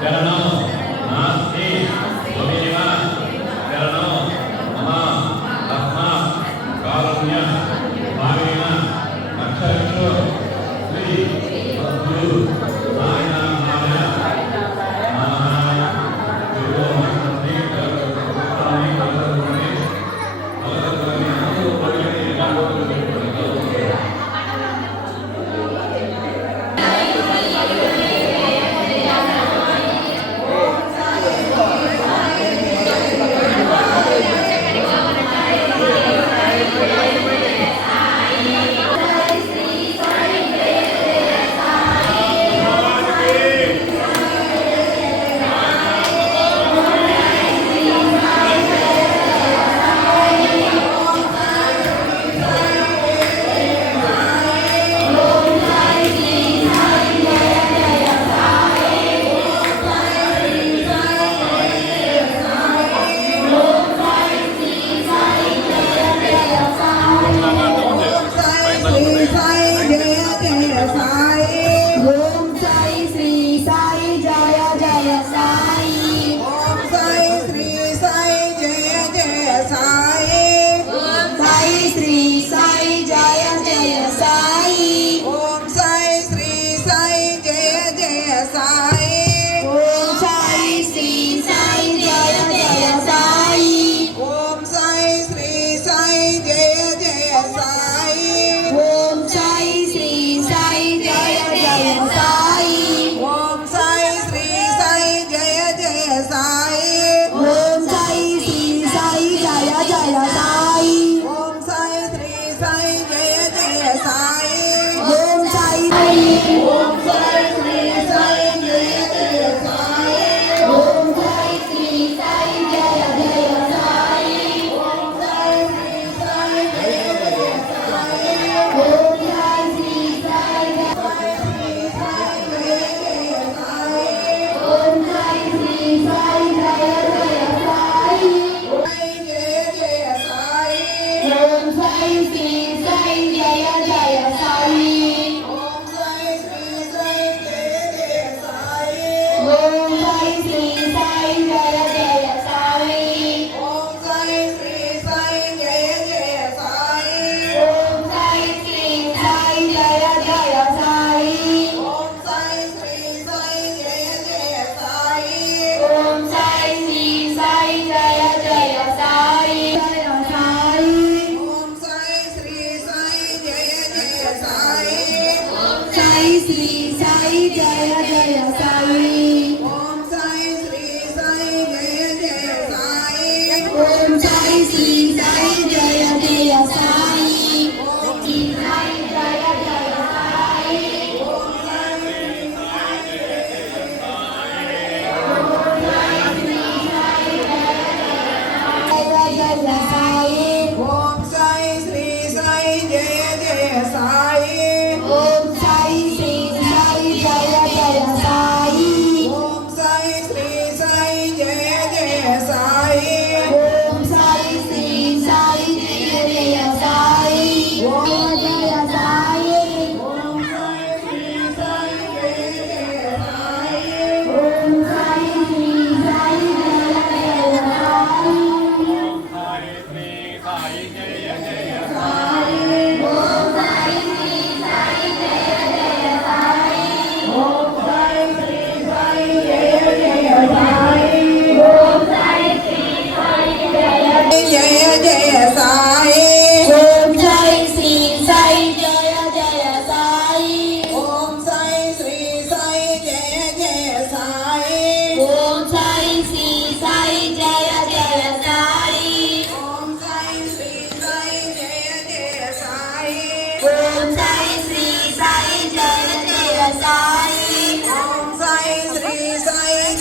Jangan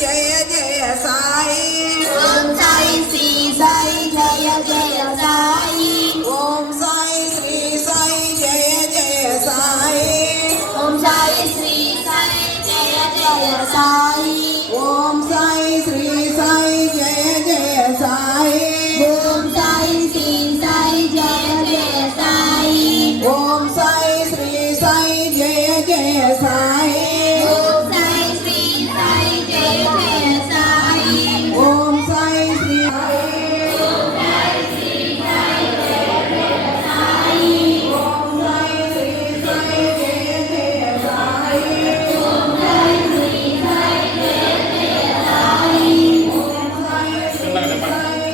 జయ జయ సాయి ఓం సాయి శ్రీ సాయి జయ జయ సాయి ఓం సాయి శ్రీ సాయి జయ జయ సాయి ఓం సాయి శ్రీ సాయి జయ జయ సాయి ఓం సాయి శ్రీ సాయి జయ జయ సాయి ఓం సాయి శ్రీ సాయి జయ జయ సాయి ఓం సాయి శ్రీ సాయి జయ జయ సాయి ఓం సాయి శ్రీ సాయి జయ జయ సాయి ఓం సాయి శ్రీ ఓం సాయి శ్రీ సాయి జయ జయ సాయి ఓం సాయి శ్రీ సాయి జయ జయ సాయి ఓం సాయి శ్రీ సాయి జయ జయ సాయి ఓం సాయి శ్రీ సాయి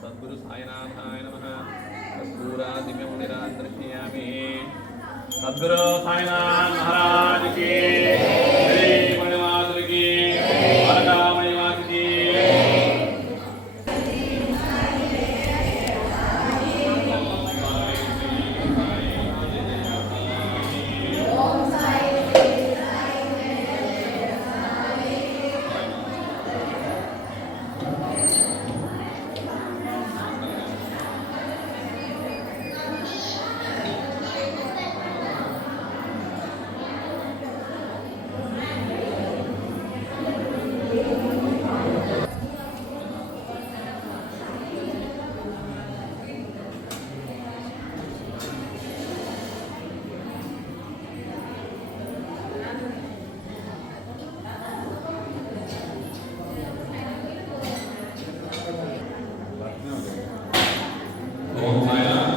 సద్గురు సాయినాథాయ నమః. కర్పూరాదివ్యం నిరాదృశ్యామి. సద్గురు సాయినాథ్ మహారాజ్ కి జై. మణిమాతకి వరదామణిమాతకి ఓం సాయినాథ్.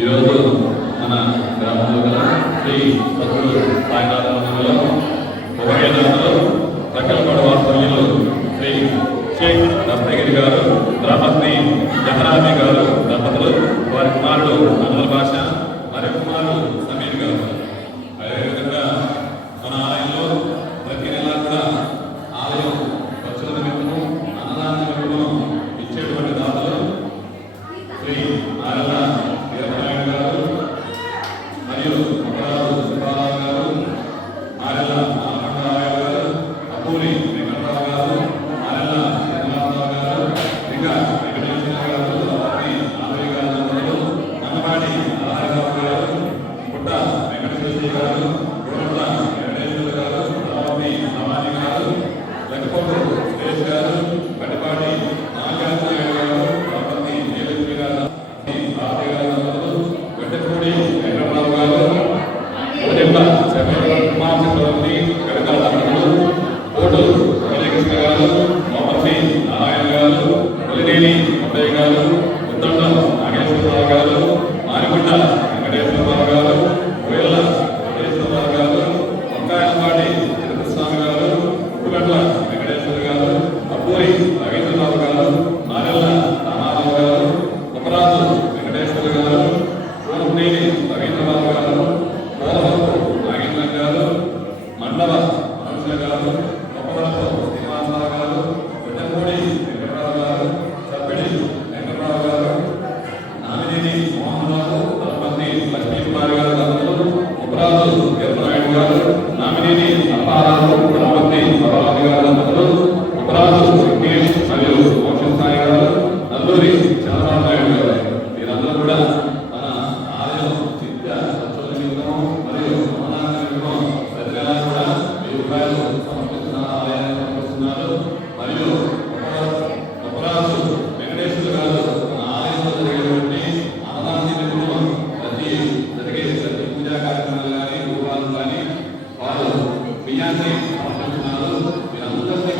ఈరోజు మన గ్రామంలో గల శ్రీ సద్గురు సాయినాథ మందిరంలో ఉభయనాథులు రకల్పడ వాస్తవ్యులు శ్రీ షేక్ దస్తగిరి గారు, ధర్మశ్రీ జహరామి గారు దంపతులు, వారి కుమారుడు అన్నల భాష, మరి కుమారుడు సమీర్ గారు. అదేవిధంగా మన ఆలయంలో ప్రతి నెలా కూడా ఆలయం ఖర్చుల నిమిత్తము అన్నదాన నిమిత్తము ఇచ్చేటువంటి దాతలు శ్రీ నారద వీరనారాయణ గారు మరియు అపరాధు సుబ్బారావు గారు, నారద నారాయణ గారు, అపూరి వెంకటరావు గారు, నారద శ్రీనివాసరావు గారు, ఇంకా వెంకటేశ్వర గారు, రాత్రి నారయ్య గారు దంపతులు, నన్నపాటి నారాయణరావు గారు, పుట్ట వెంకటేశ్వర గారు, గురుట్ల వెంకటేశ్వర గారు, రావతి సమాధి గారు, లక్కోడు సురేష్ గారు, గడ్డపాటి నాగార్జున గారు, రాపతి జయలక్ష్మి గారు, రాధయ్య గారు దంపతులు, గడ్డపూడి వెంకటరావు గారు, ఉదెంబ కుమార్ చక్రవర్తి గడకల దంపతులు, కోటు మురళీకృష్ణ గారు, మోహర్తి నారాయణ గారు, కొలినేని అబ్బయ్య గారు, ఉత్తండ నాగేశ్వరరావు గారు, మారిగుంట వెంకటేశ్వరరావు గారు, కోయల్ల వెంకటేశ్వరరావు గారు, వంకాయలపాటి తిరుపతిస్వామి గారు, ఉప్పుగట్ల వెంకటేశ్వర గారు, అప్పూరి రవీంద్రరావు గారు, నారెల్ల రామారావు గారు, ఉపరాజు వెంకటేశ్వర గారు, కోరునేని రవీంద్రరావు గారు, పోలవరపు నాగేంద్ర గారు, మండవ మనోజ గారు, మొప్పవరపు శ్రీనివాసరావు గారు, పెద్దపూడి వెంకటరావు గారు, సప్పిడి వెంకటరావు గారు, నామినేని మోహన్ రావు, ధర్మపతి లక్ష్మీ కుమార్ గారు దంపతులు, ఉపరాజు వీరనారాయణ గారు, నామినేని అప్పారావు, ధర్మపతి పర్వతి గారు దంపతులు, ఉపరాజు వెంకటేష్ మరియు మోషన్ సాయి గారు, నల్లూరి చంద్రబాబు నాయుడు గారు. వీరందరూ కూడా మన ఆలయం విద్య ఖర్చుల నిమిత్తము మరియు అన్నదాన నిమిత్తము ప్రతి నెలా కూడా 1000 రూపాయలు సమర్పిస్తున్నారు, ఆలయాన్ని సమర్పిస్తున్నారు. మరియు ఉపరాజు వెంకటేశ్వర గారు మన ఆలయంలో జరిగేటువంటి అన్నదాన నిమిత్తము జరిగే ప్రతి పూజా కార్యక్రమాలు కానీ, రూపాలు కానీ వారు బియ్యాన్ని సమర్పిస్తున్నారు. వీరందరినీ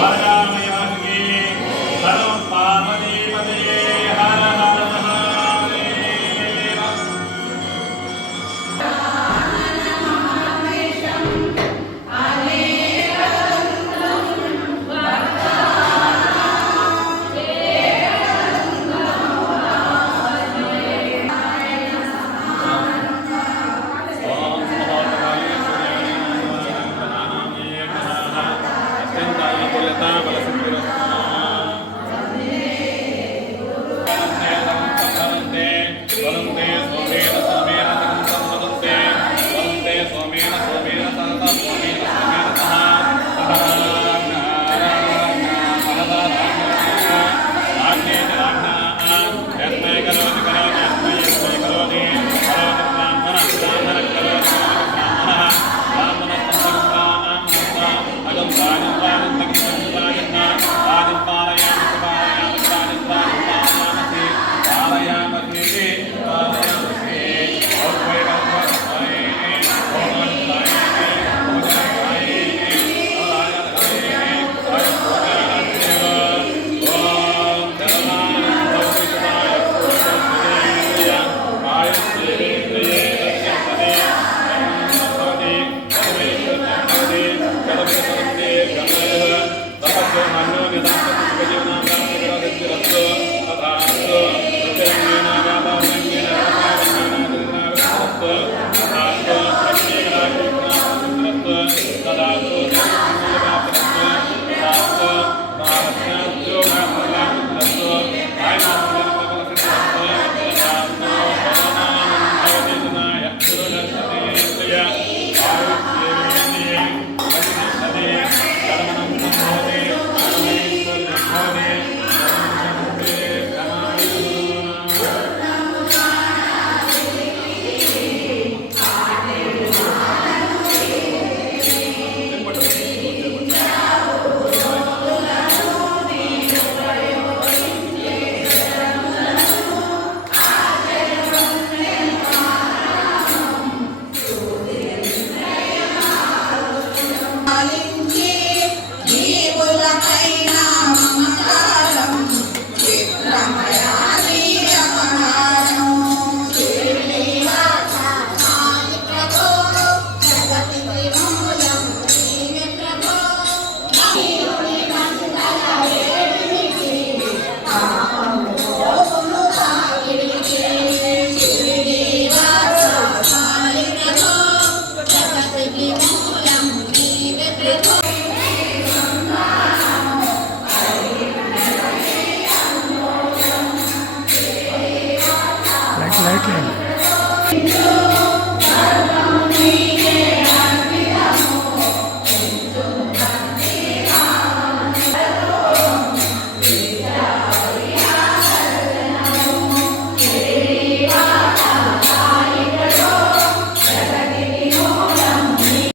వరదాం